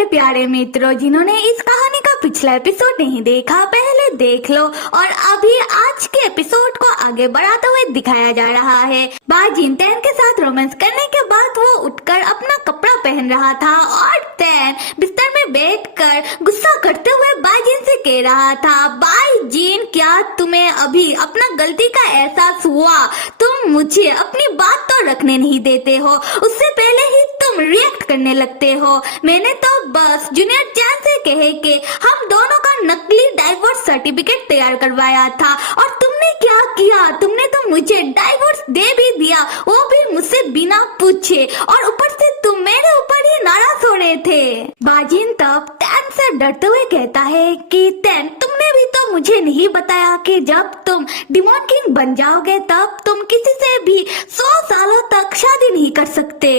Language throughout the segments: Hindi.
मेरे प्यारे मित्रों, जिन्होंने इस कहानी का पिछला एपिसोड नहीं देखा, पहले देख लो। और अभी आज के एपिसोड को आगे बढ़ाते हुए दिखाया जा रहा है। बाजिन तैन के साथ रोमांस करने के बाद वो उठकर अपना कपड़ा पहन रहा था और तैन बिस्तर में बैठकर गुस्सा करते हुए बाजिन से कह रहा था, बाजिन क्या तुम्हें अभी अपना गलती का एहसास हुआ? तुम मुझे अपनी बात तो रखने नहीं देते हो, उससे पहले ही तुम रिएक्ट करने लगते हो। मैंने तो बस जूनियर चैन से कहे कि हम दोनों का नकली डाइवोर्स सर्टिफिकेट तैयार करवाया था और तुमने क्या किया? तुमने तो मुझे डाइवोर्स दे भी दिया, वो भी मुझसे बिना पूछे, और ऊपर से तुम मेरे ऊपर ही नाराज हो रहे थे। बाजिन तब तैन से डरते हुए कहता है कि तैन, तुमने भी तो मुझे नहीं बताया कि जब तुम डिमोन किंग बन जाओगे तब तुम किसी से भी 100 सालों तक शादी नहीं कर सकते।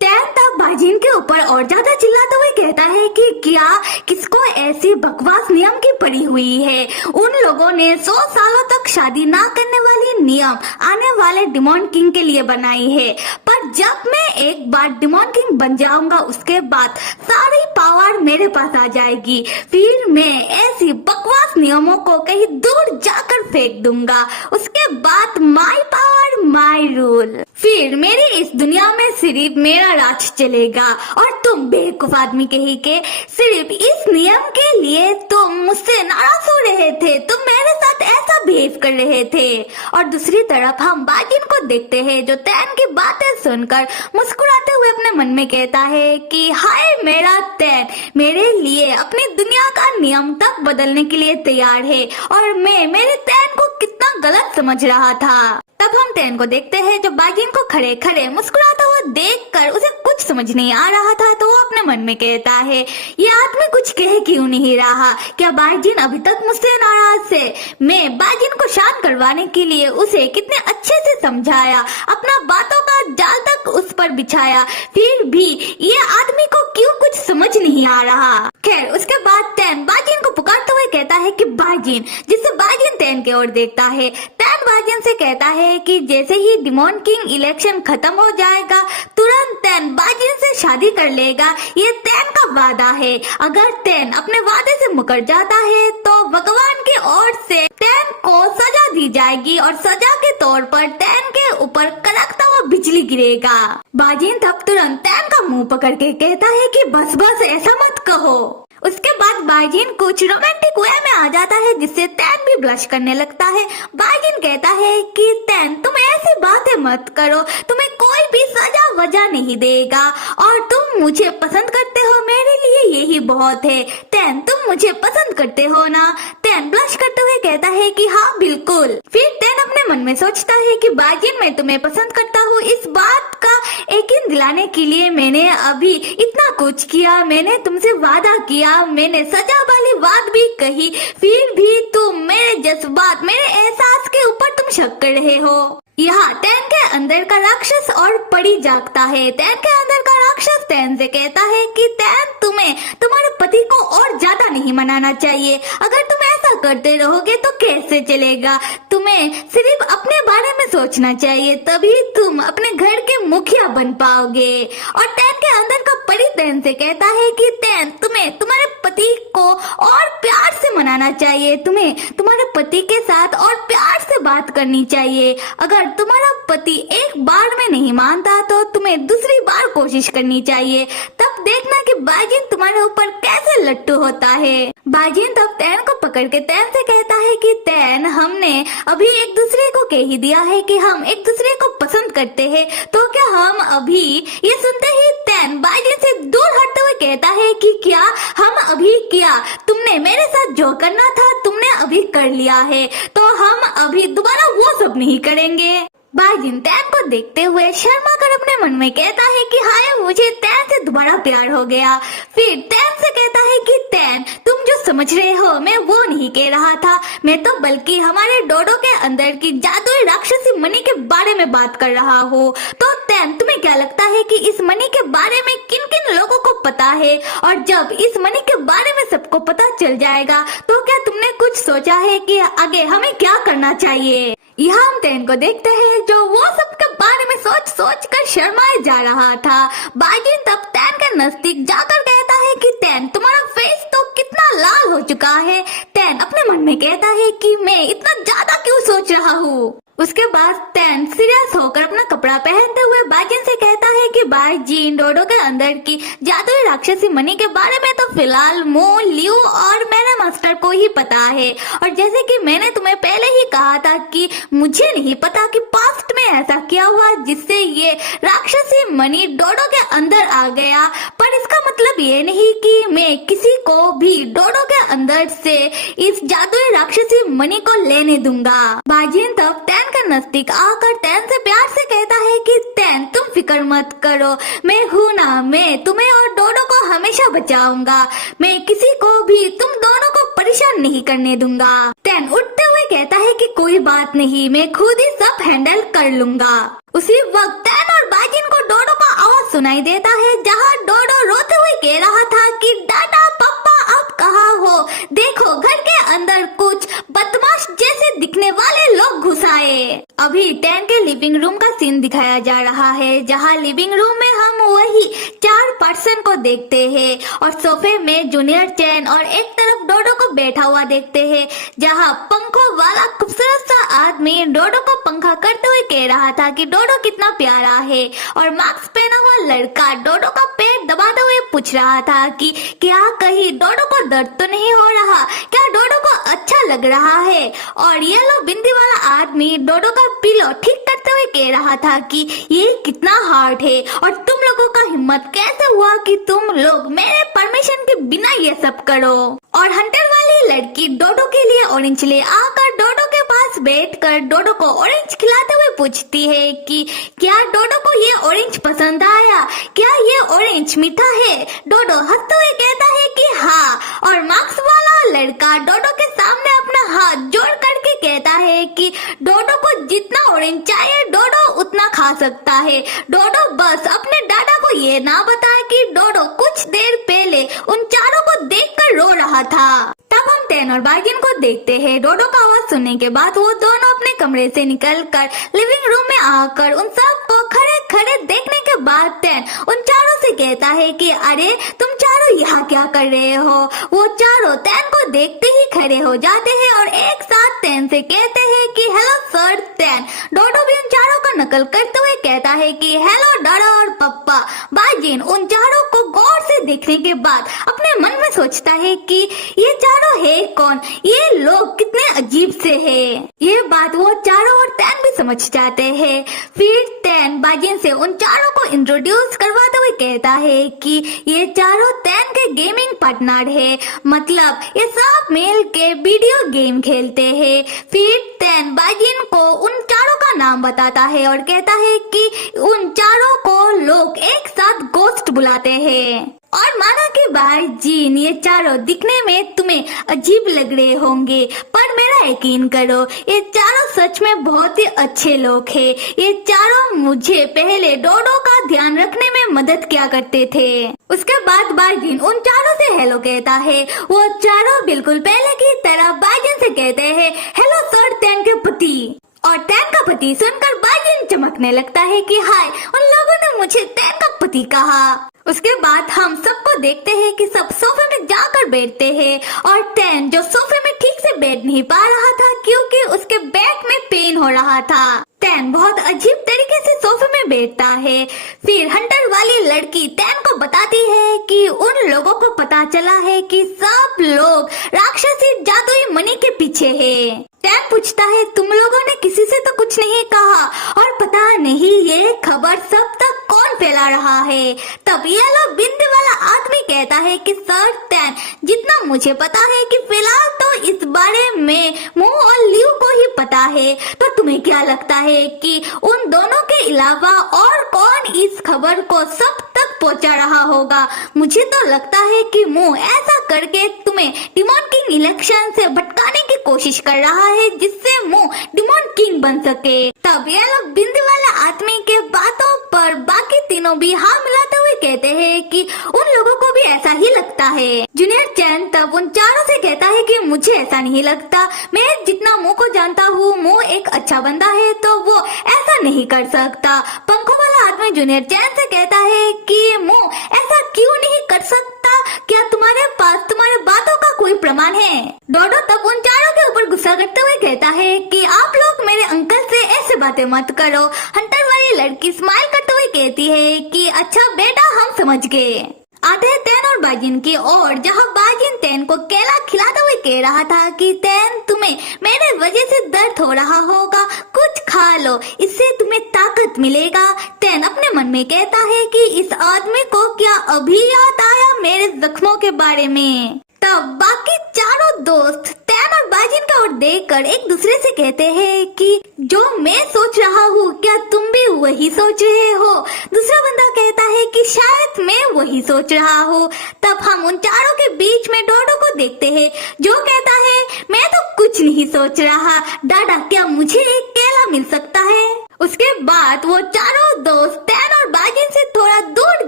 तैन तब बाजिन के ऊपर और ज्यादा चिल्लाते हुए कहता है कि क्या किसको ऐसी बकवास नियम की पड़ी हुई है? उन लोगों ने 100 सालों तक शादी ना करने वाली नियम आने वाले डिमोन किंग के लिए बनाई है, पर जब मैं एक बार डिमोन किंग बन जाऊंगा उसके बाद सारी पावर मेरे पास आ जाएगी, फिर मैं ऐसी बकवास नियमों को कहीं दूर जाकर फेंक दूंगा। उसके बाद माई पावर माई रूल, फिर मेरी इस दुनिया में सिर्फ मेरा राज चलेगा। और तुम बेवकूफ आदमी कही के सिर्फ इस नियम के लिए तुम मुझसे नाराज हो रहे थे, तुम मेरे साथ ऐसा बिहेव कर रहे थे। और दूसरी तरफ हम बाजिन को देखते हैं जो तैन की बातें सुनकर मुस्कुराते हुए अपने मन में कहता है कि हाय मेरा तैन मेरे लिए अपनी दुनिया का नियम तक बदलने के लिए तैयार है, और मैं मेरे तैन को कितना गलत समझ रहा था। तब हम तैन को देखते हैं जो बाजिन को खड़े खड़े मुस्कुराता हुआ देखकर उसे कुछ समझ नहीं आ रहा था, तो वो अपने मन में कहता है, ये आदमी कुछ कह क्यों नहीं रहा? क्या बाजिन अभी तक मुझसे नाराज है? मैं बाजिन को शांत करवाने के लिए उसे कितने अच्छे से समझाया, अपना बातों का जाल तक उस पर बिछाया, फिर भी ये आदमी को क्यों कुछ समझ नहीं आ रहा? खैर उसके बाद तैन बाजिन को पुकारते हुए कहता है कि बाजिन, जिससे बाजिन तैन की ओर देखता है। तैन बाजिन से कहता है कि जैसे ही डिमोन किंग इलेक्शन खत्म हो जाएगा तुरंत तैन बाजिन से शादी कर लेगा, ये तैन का वादा है। अगर तैन अपने वादे से मुकर जाता है तो भगवान की ओर से तैन को सजा दी जाएगी और सजा के तौर पर तैन के ऊपर कड़कता हुआ बिजली गिरेगा। बाजिन तब तुरंत तैन का मुंह पकड़ के कहता है कि बस बस ऐसा मत कहो। उसके बाद बाजिन कुछ रोमांटिक वे में आ जाता है जिससे तैन भी ब्लश करने लगता है। बाजिन कहता है कि तैन तुम ऐसी बातें मत करो, तुम्हें कोई भी सजा वजह नहीं देगा और तुम मुझे पसंद करते हो, मेरे लिए यही बहुत है। तैन तुम मुझे पसंद करते हो ना? तैन ब्लश करते हुए कहता है कि हाँ बिल्कुल। फिर तैन अपने मन में सोचता है कि बाजिन मैं तुम्हें पसंद करता हूँ, इस बात का यकीन दिलाने के लिए मैंने अभी इतना कुछ किया, मैंने तुमसे वादा किया, मैंने सजा वाली बात भी कही, फिर भी तुम मेरे जज्बात मेरे एहसास के ऊपर तुम शक कर रहे हो। यहाँ तैन के अंदर का राक्षस और पड़ी जागता है। तैन के अंदर का राक्षस तैन से कहता है कि तैन तुम्हें तुम्हारे पति को और ज्यादा नहीं मनाना चाहिए, अगर तुम ऐसा करते रहोगे तो कैसे चलेगा? तुम्हें सिर्फ अपने बारे में सोचना चाहिए, तभी तुम अपने घर के मुखिया बन पाओगे। और तैन के अंदर का परी तैन से कहता है कि तैन तुम्हें तुम्हारे पति को और प्यार से मनाना चाहिए, तुम्हें तुम्हारे पति के साथ और प्यार से बात करनी चाहिए। अगर तुम्हारा पति एक बार में नहीं मानता तो तुम्हें दूसरी बार कोशिश करनी चाहिए, तब देखना कि बाजिन तुम्हारे ऊपर कैसे लट्टू होता है। बाजिन तब तैन को पकड़ के तैन से कहता है कि तैन हमने अभी एक दूसरे को कह ही दिया है कि हम एक दूसरे को पसंद करते हैं, तो क्या हम अभी? ये सुनते ही तैन बाजिन से दूर हटते हुए कहता है कि क्या हम अभी? क्या तुमने मेरे साथ जो करना था तुमने अभी कर लिया है, तो हम अभी दोबारा वो सब नहीं करेंगे। बाजिन तैन को देखते हुए शर्मा कर अपने मन में कहता है कि हाय मुझे तैन से दोबारा प्यार हो गया। फिर तैन से कहता है कि तैन तुम जो समझ रहे हो मैं वो नहीं कह रहा था, मैं तो बल्कि हमारे डोडो के अंदर की जादुई राक्षसी मनी के बारे में बात कर रहा हूँ। तो तैन तुम्हें क्या लगता है कि इस मनी के बारे में किन किन लोगों को पता है? और जब इस मनी के बारे में सबको पता चल जाएगा तो क्या तुमने कुछ सोचा है कि आगे हमें क्या करना चाहिए? यहाँ हम टैन को देखते हैं जो वो सबके बारे में सोच सोच कर शर्माए जा रहा था। बाजिन तब टैन के नजदीक जाकर कहता है कि टैन तुम्हारा फेस तो कितना लाल हो चुका है। टैन अपने मन में कहता है कि मैं इतना ज्यादा क्यों सोच रहा हूँ। उसके बाद टैन सीरियस होकर अपना कपड़ा पहनते हुए बाजिन से कहता है कि बाजिन डोडो के अंदर की जादुई राक्षसी मनी के बारे में तो फिलहाल मो, लियो और मेरे मास्टर को ही पता है। और जैसे कि मैंने तुम्हें पहले ही कहा था कि मुझे नहीं पता कि पास्ट में ऐसा क्या हुआ जिससे ये राक्षसी मनी डोडो के अंदर आ गया, पर इसका मतलब ये नहीं कि मैं किसी को भी डोडो के अंदर से इस जादुई राक्षसी मनी को लेने दूंगा। बाजिन तब टैन के नजदीक आकर टैन से प्यार से कहता है कि टैन तुम फिक्र मत करो, मैं हूँ ना, मैं तुम्हें और डोडो को हमेशा बचाऊंगा। मैं किसी को भी तुम दोनों को परेशान नहीं करने दूंगा। टैन उठते हुए कहता है कि कोई बात नहीं, मैं खुद ही सब हैंडल कर लूंगा। उसी वक्त टैन और बाजिन को डोडो का आवाज सुनाई देता है जहाँ डोडो रोते हुए कह रहा था कि दादा पप्पा आप कहाँ हो, देखो घर के अंदर कुछ बदमाश जैसे दिखने वाले लोग घुस आए। अभी टैन के लिविंग रूम का सीन दिखाया जा रहा है जहाँ लिविंग रूम में हम वही 4 पर्सन को देखते हैं और सोफे में जूनियर टैन और एक तरफ डोडो को बैठा हुआ देखते हैं जहाँ पंखों वाला खूबसूरत सा आदमी डोडो को पंखा करते हुए कह रहा था कि डोडो कितना प्यारा है और मास्क पहना हुआ लड़का डोडो का पेट दबाते हुए पूछ रहा था कि क्या कहीं डोडो को दर्द तो नहीं हो रहा, क्या डोडो को अच्छा लग रहा है। और येलो बिंदी वाला आदमी डोडो का पिलो ठीक करते हुए कह रहा था कि ये कितना हार्ड है और तुम लोगों का हिम्मत कैसे हुआ कि तुम लोग मेरे परमिशन के बिना ये सब करो। और हंटर वाली लड़की डोडो के लिए ऑरेंज ले आकर डोडो के पास बैठकर डोडो को ऑरेंज खिलाते हुए पूछती है कि क्या डोडो को ये ऑरेंज पसंद आया, क्या ये ऑरेंज मीठा है। डोडो हंसते हुए कहता है कि हाँ, और मार्क्स वाला लड़का डोडो के सामने अपना हाथ जोड़ करके कहता है कि डोडो को जितना ऑरेंज चाहिए डोडो उतना खा सकता है। डोडो बस अपने दादा को ये ना बताए कि डोडो कुछ देर पहले उन चारों को देखकर रो रहा था। तब हम टैन और बाजिन को देखते हैं। डोडो का आवाज सुनने के बाद वो दोनों अपने कमरे से निकलकर लिविंग रूम में आकर उन सब को खड़े खड़े देखने के बाद टैन उन चारों से कहता है कि अरे तुम चारों यहाँ क्या कर रहे हो। वो चारों टैन को देखते ही खड़े हो जाते हैं और एक साथ टैन से कहते हैं कि हेलो सर टैन। डोडो भी उन चारों का नकल करते हुए कहता है कि हेलो दादा और पप्पा। बाजिन उन चारों को गौर से देखने के बाद अपने मन में सोचता है कि ये चारों है कौन, ये लोग कितने अजीब से हैं। ये बात वो चारों और टैन भी समझ जाते हैं। फिर टैन बाजिन से उन चारों को इंट्रोड्यूस करवाते हुए कहता है कि ये चारों टैन के गेमिंग पार्टनर है, मतलब ये सब मिल के वीडियो गेम खेलते हैं। फिर टैन बाजिन को उन चारों का नाम बताता है और कहता है कि उन चारों को लोग एक साथ गोस्ट बुलाते हैं। और माना कि बाजिन ये चारों दिखने में तुम्हें अजीब लग रहे होंगे, पर मेरा यकीन करो ये चारों सच में बहुत ही अच्छे लोग हैं। ये चारों मुझे पहले डोडो का ध्यान रखने में मदद किया करते थे। उसके बाद बाजिन उन चारों से हेलो कहता है। वो चारों बिल्कुल पहले की तरह बाजिन से कहते हैं हेलो सर टैन के पति। और टैन का पति सुनकर बाजिन चमकने लगता है कि हाय, उन लोगों ने मुझे टैन का पति कहा। उसके बाद हम सबको देखते हैं कि सब सोफे में जाकर बैठते हैं और टैन जो सोफे में ठीक से बैठ नहीं पा रहा था क्योंकि उसके बैक में पेन हो रहा था। टैन बहुत अजीब तरीके से सोफे में बैठता है। फिर हंटर वाली लड़की टैन को बताती है कि उन लोगों को पता चला है कि सब लोग राक्षसी जादुई मनी के पीछे है। टैन पूछता है तुम लोगों ने किसी से तो कुछ नहीं कहा और पता नहीं ये खबर सब तक कौन फैला रहा है। तब येलो बिंदी वाला आदमी कहता है कि सर टैन, जितना मुझे पता है कि फिलहाल तो इस बारे में मो और लियो को ही पता है, तो तुम्हें क्या लगता है कि उन दोनों के अलावा और कौन इस खबर को सब तक पहुंचा रहा होगा। मुझे तो लगता है कि मो ऐसा करके तुम्हें डिमॉन किंग इलेक्शन से भटकाने की कोशिश कर रहा है जिससे मो डिमॉन किंग बन सके। तब ये लोग बिंदी वाला आदमी के बातों पर बाकी तीनों भी हाँ मिलाते हुए कहते हैं कि उन लोगों को भी ऐसा ही लगता है। जूनियर चैन तब उन चारों से कहता है कि मुझे ऐसा नहीं लगता, मैं जितना मो को जानता हूँ, मो एक अच्छा बंदा है तो वो ऐसा नहीं कर सकता। पंखों वाला आदमी जूनियर चैन से कहता है कि मो ऐसा क्यों नहीं कर सकता, क्या तुम्हारे पास तुम्हारे बातों का कोई प्रमाण है? डोडो तब उन चारों के ऊपर गुस्सा करते हुए कहता है कि आप लोग मेरे अंकल से ऐसे बातें मत करो। हंटर वाली लड़की स्माइल करते हुए कहती है कि अच्छा बेटा, हम समझ गए। आते हैं तैन और बाजिन की ओर, जहाँ बाजिन तैन को केला खिलाते हुए कह रहा था कि तैन, तुम्हें मेरे वजह से दर्द हो रहा होगा, कुछ खा लो, इससे तुम्हें ताकत मिलेगा। तैन अपने मन में कहता है कि इस आदमी को क्या अभी याद आया मेरे जख्मों के बारे में। तब बाकी चारों दोस्त तैन और बाजिन की ओर देखकर एक दूसरे से कहते हैं कि जो मैं सोच रहा हूँ, क्या तुम भी वही सोच रहे हो? दूसरा बंदा कहता है कि शायद मैं वही सोच रहा हूँ। तब हम उन चारों के बीच में डोडो को देखते हैं, जो कहता है मैं तो कुछ नहीं सोच रहा, दादा क्या मुझे एक केला मिल सकता है? उसके बाद वो चारों दोस्त तैन और बाजिन से थोड़ा दूर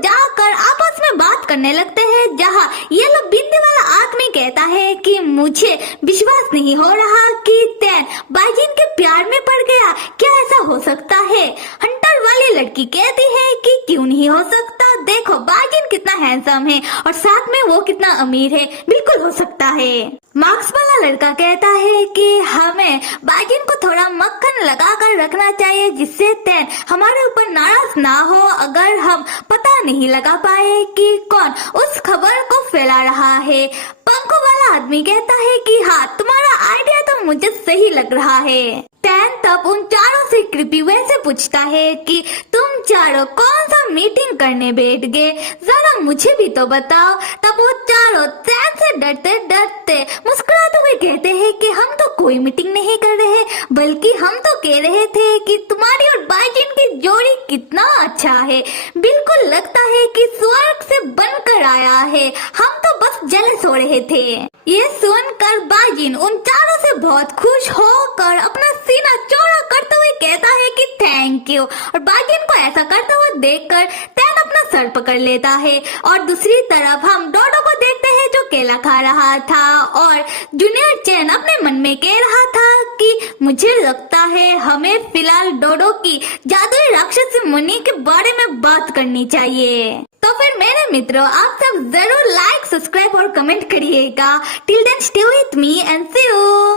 जाकर आपस में बात करने लगते हैं, जहाँ येलो बिंदी वाला आदमी कहता है कि मुझे विश्वास नहीं हो रहा कि तैन बाजिन के प्यार में पड़ गया, क्या ऐसा हो सकता है? हंटर वाली लड़की कहती है कि क्यों नहीं हो सकता, देखो बाजिन कितना हैंडसम है और साथ में वो कितना अमीर है, बिल्कुल हो सकता है। मार्क्स वाला लड़का कहता है कि हमें बाजिन को थोड़ा मक्खन लगा कर रखना चाहिए, जिससे तैन हमारे ऊपर नाराज ना हो अगर हम पता नहीं लगा पाए कि कौन उस खबर को फैला रहा है। पंखों वाला आदमी कहता है कि हाँ, तुम्हारा आइडिया तो मुझे सही लग रहा है। तैन तब उन चारों से कृपी वे से पूछता है कि तुम चारों कौन सा मीटिंग करने बैठ गए, जरा मुझे भी तो बताओ। तब वो चारों तैन से डरते डरते मुस्कुराते हुए कहते हैं कि हम तो कोई मीटिंग नहीं कर रहे, बल्कि हम तो कह रहे थे कि तुम्हारी और बाजिन की जोड़ी कितना अच्छा है, बिल्कुल लगता है कि स्वर्ग से बनकर आया है, हम तो बस जेलस हो रहे थे। ये सुनकर बाजिन उन चारों से बहुत खुश होकर अपना सीना चौड़ा करते हुए कहता है कि थैंक यू, और बाजिन को ऐसा करते हुए देखकर तैन अपना सर पकड़ लेता है। और दूसरी तरफ हम डोडो को देखते हैं जो केला खा रहा था, और जूनियर चैन अपने मन में कह रहा था कि मुझे लगता है हमें फिलहाल डोडो की जादुई राक्षसी मुनि के बारे में बात करनी चाहिए। तो फिर मेरे मित्रों, आप सब जरूर लाइक, सब्सक्राइब और कमेंट करिएगा। Till then stay with me and see you.